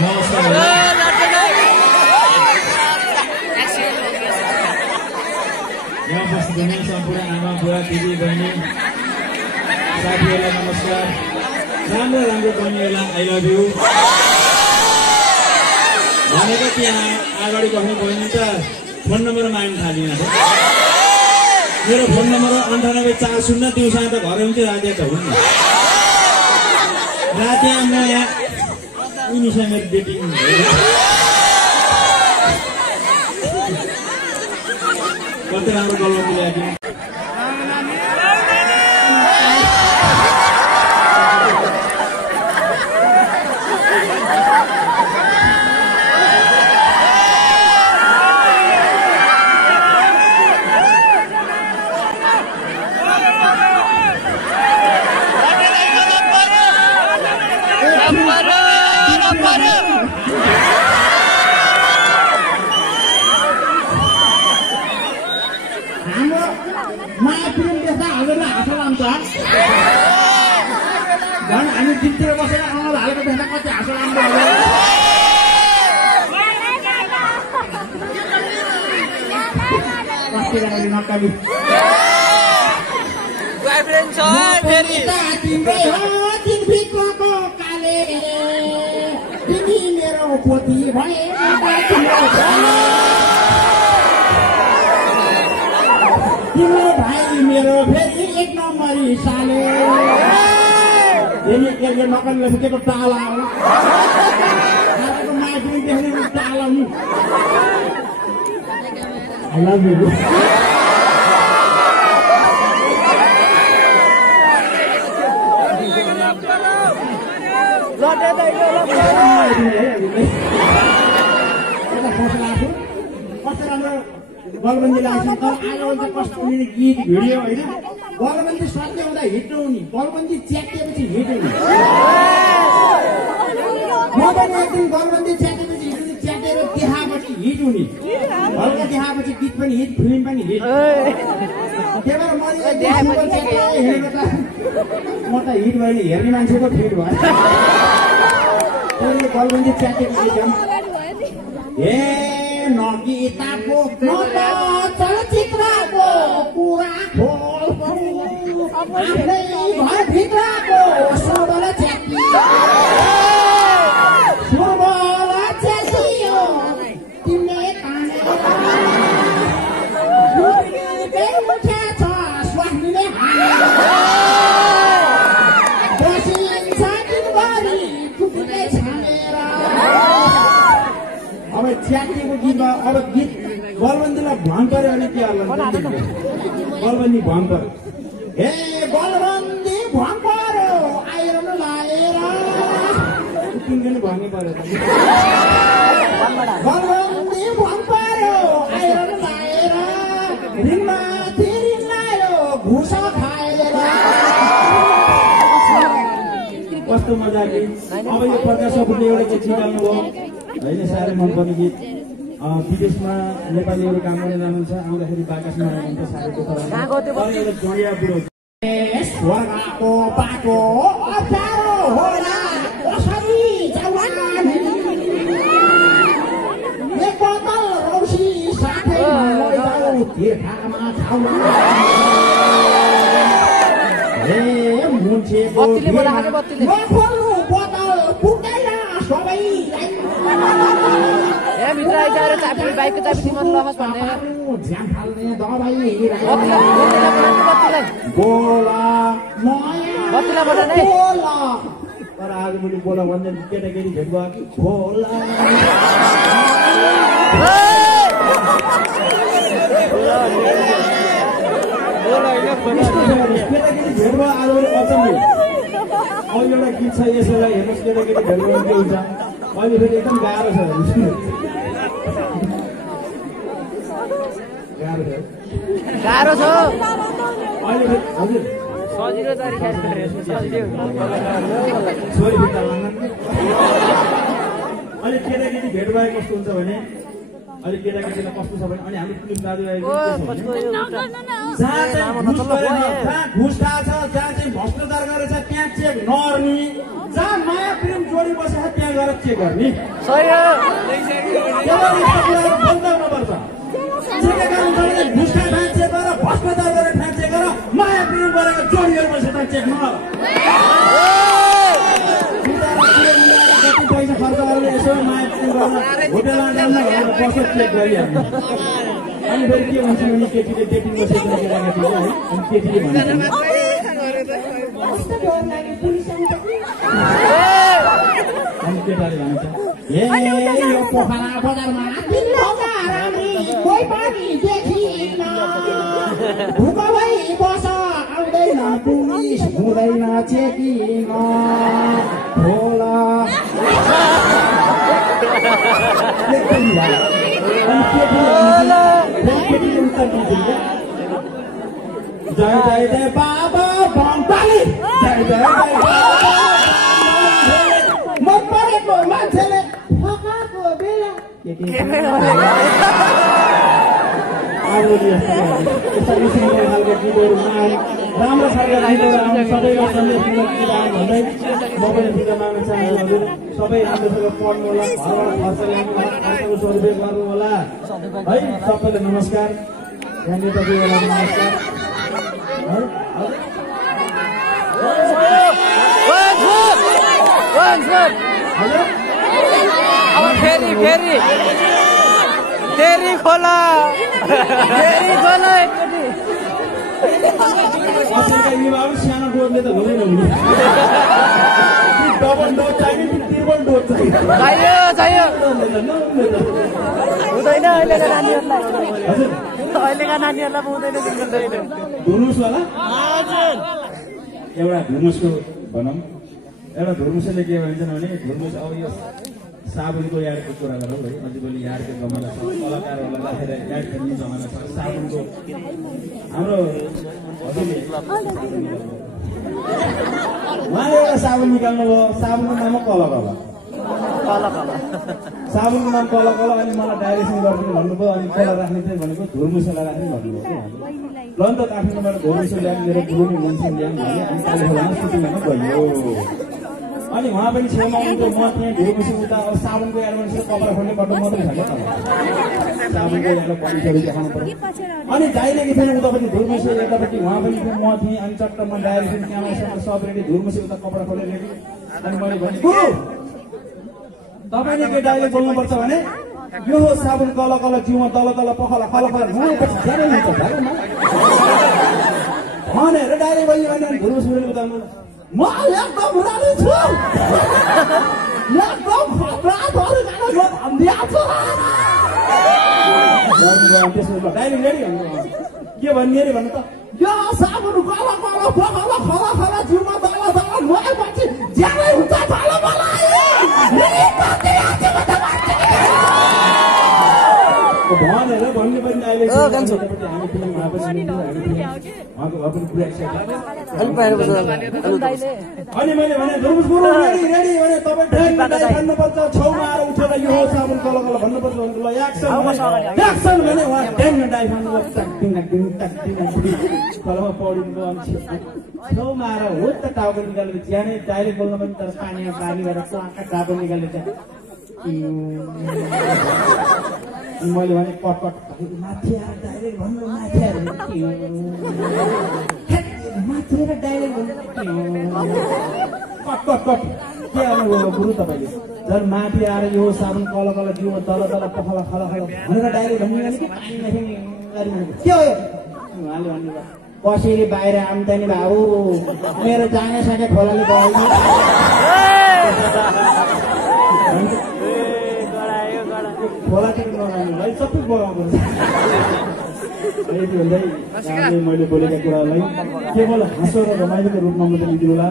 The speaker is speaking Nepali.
यहाँ उपस्थित हुने सम्पूर्ण आमा बुवा दिदी बहिनी साथीहरूलाई नमस्कार। राम्रो राम्रो बहिनीहरूलाई आई लभ यू भनेको त्यहाँ अगाडि बस्ने बहिनी त फोन नम्बर माग्न थालिन। मेरो फोन नम्बर 9840 दिउँसो त घरै हुन्थ्यो, रातिया त हुन्न। रातिया म यहाँ उनीसँग मेरो डेटिङ कति राम्रो गल्लो मिलाइदिनु। झन् हामी दिनतिर बसेर आमाले हालेको देख्दा कति हाँसो राम्रो होला। कति राम्रो नक्कली बोयफ्रेन्ड छ फेरि तिम्रै हो दिन भित्रको काले तिमी मेरो पोती भए तिम्रो भाइ मेरो फेरि 1 नम्बरी साले यसले नकलले फुटेको टाला हो। आजको माइपुरी देख्ने टाला नि I love you। कस्तो राम्रो बलबन्दी लाग्छ। तर आजकल त कस्तो हुने गीत भिडियो होइन। बलबन्दी सत्य हुँदा हिट नहुने, बलबन्दी च्यातिएपछि हिट हुने। म पनि एकदिन बलबन्दी च्यातेपछि हिट हुने, च्यातेर देखाएपछि हिट हुने, हल्का देखाएपछि गीत पनि हिट, फिल्म पनि हिट। त्यही भएर मैले हेरेको त म त हिट भयो नि, हेर्ने मान्छेको फिट भयो। बलबन्दी च्यातेपछि ए नगीताको चलचित्रको कुरा खोल आफ्नै घरभित्रको सुबल च्याती हो तिमीले उठे छ स्वास्नीले बसिन्छ दिनभरि कुकुरले छानेर। अब च्यातीको गीतमा अब गीत बलबन्दीलाई भङ पर्यो भने के होला? बलबन्दी भङ पर्यो। ए बलबन्दी भङ पर्यो आइरन लाएर तिमीले नि भङ्गै पर्यो। बलबन्दी भङ पर्यो आइरन लाएर रिनमा तिरिन लायो भुसा खाएर। कस्तो मजा गीत। अब यो प्रकाश सपुरले एउटा गीत निकाल्नु भयो होइन, साह्रै मनपर्ने गीत। विदेशमा नेपालीहरू काम गर्न जानुहुन्छ, आउँदाखेरि बाकसमा आउनुहुन्छ, साह्रै दुःख लाग्छ। एउटा जोडिया बुढो स्वर्गको बाटो अप्ठ्यारो होला कसरी जवानी एक बोतल रौसी साथै लैजाऊ तीर्थमा छाउला। ए मुन्छेको खोल्नु बोतल पुग्दैन सबैलाई। भित्र आइसकेर चाबी बाइकको चाबी तिम्रो लहस भन्ने झ्याम फाल्ने दबाई बत्तीलाई बढाउने तर आज मैले बोला भन्दा केटाकेटी भेट भयो कि खोला केटाकेटी भेट भयो आज अचम्मै। अब एउटा गीत छ यसैलाई हेर्नुहोस्, केटाकेटी भेट भयो के हुन्छ अहिले फेरि एकदम गाह्रो छ। गाह्रो छ अहिले हजुर सजिलो तरिका अहिले केटाकेटी भेट भए कस्तो हुन्छ भने अहिले केटाकेटीलाई कस्तो छ भने अनि हाम्रो पुलिस दाजुभाइ ओ कसको यो जहाँ चाहिँ घुस गरेर जहाँ घुस खाएको छ जहाँ चाहिँ भ्रष्टाचार गरेछ त्यहाँ चेक नगर्ने जहाँ माया प्रेम जोडी बसेको छ त्यहाँ गएर चेक गर्ने सही हो बन्दाउनुपर्छ चेक गर्न भने घुस खाएर चेक गर भ्रष्टाचार गरेर चेक गर माया प्रेम गरेर जोडीहरू बसेर चेक नगर पैसा खर्च गरेर यसो माया प्रेम गरेर होटेलमा जान्न भनेर बसेर चेक गरिहाल्ने अनि फेरि के भन्छ भने केटीले डेटिङ बसेको केटाकेटी है अनि केटीले भन्छ अनि केटाले भन्छ ए यो पोखरा बजारमा दिनभन्दा राम्री कोही पनि देखिन भुक भई बस आउँदैन पुलिस हुँदैन चेकिङ होला जय जय जय बाबा बम्पाली जय जय मन परेको मान्छेले फकाको बेला राम्रो सबैको सन्देश भन्दै म पनि फिर्ता माग्न चाहन्छु सबै राम्रोसँग पढ्नु होला घरबाट खर्च ल्याउनु सर्वे गर्नु होला है सबैलाई नमस्कार नमस्कार फेरि खोला एकचोटि सानो डोजले त हुँदैन हुने डबल डोज चाहिने कि ट्रिपल डोज चाहियो हुँदैन अहिलेका नानीहरूलाई हुँदैन धुर्मुस होला एउटा धुर्मुसको भनौँ एउटा धुर्मुसले के भन्छन् भने धुर्मुस अब यो साबुनको याडको कुरा गरौँ है अझै भोलि याडको जमाना छ कलाकारहरूलाई राखेर याड खेल्ने जमाना छ साबुनको हाम्रो उहाँले एउटा साबुन निकाल्नु भयो साबुनको नाम कला साबुनको नाम कला अनि मलाई डाइरेक्सन गरिदिनु भन्नुभयो अनि कला राख्ने चाहिँ भनेको धुर्मुसलाई राख्ने भन्नुभयो कि ल नि त काठमाडौँबाट धुर्मुस ल्याउनु मेरो बुढो मान्छे ल्याउनु भने अनि कालीखोलामा सुटिङ गर्न गयो अनि उहाँ पनि छेउमा आउनु म त्यहाँ धुर्मुसी उता अब साबुनको याडमा कपडा खोल्ने बाटो मात्रै छ क्या साबुनको याडमा पनिसहरू देखाउनु पर्यो अनि जाइरहेको थिएन उता पनि धुर्मुसी यतापट्टि उहाँ पनि म थिएँ अनि चट्टमा डाइरेक्सन क्यामेरासँग सब रेडी धुर्मुसी उता कपडा खोलेर रेडी अनि मैले भने गुरु तपाईँले के डाइरेक्ट बोल्नुपर्छ भने यो हो साबुन कल कल जिउमा तल तल पखला खल खल भनेर डाइरेक्ट भयो भने धुर्मुसी उताउनु म एकदम रानी छु एकदम खतराहरू जान यो भन्दिया छु डाइरेक्ट रेडी के भन्ने अरे भन्नु त यो साबुन कला कला पखला खला खला जिउमा तल तल मोएपछि ज्यानै हुन्छ थालो मलाई भनेर भन्ने पनि अहिले हामी फिल्ममा पनि अनि मैले भने धुर्मुस गुरु रेडी रेडी भने तपाईँ भन्नुपर्छ छेउमा आएर उठेर यो साबुन कला कला भन्नुपर्छ ल एक्सन भने उहाँ ड्याङ डाइ भन्नुपर्छ कलमा पौडिनु छेउमा आएर हो त टाउको निकालेर ज्यानै डाइरेक्ट बोल्न पनि तर पानीमा पानी गरेर प्लाका टाउको निकालेर मैले भने कटकट माथि आएर डाइरेक्ट भन्नु माथि आएर डाइरेक्ट कट के आउनुभयो गुरु तपाईँले झन् माथि आएर यो साबुन कल कल जिउमा तल तल पखला खला खला भनेर डाइरेक्ट भन्नु कि पानीमा के हो उहाँले भन्नुभयो कसरी बाहिर आम्दानी भाउ मेरो जाने साने खोलाले गयो खोला चाहिँ नलाग्नुलाई सबै बोलाउनुपर्छ यति भन्दै मैले बोलेका कुरालाई केवल हाँसो र रमाइलोको रूपमा मात्रै लिदिनुहोला।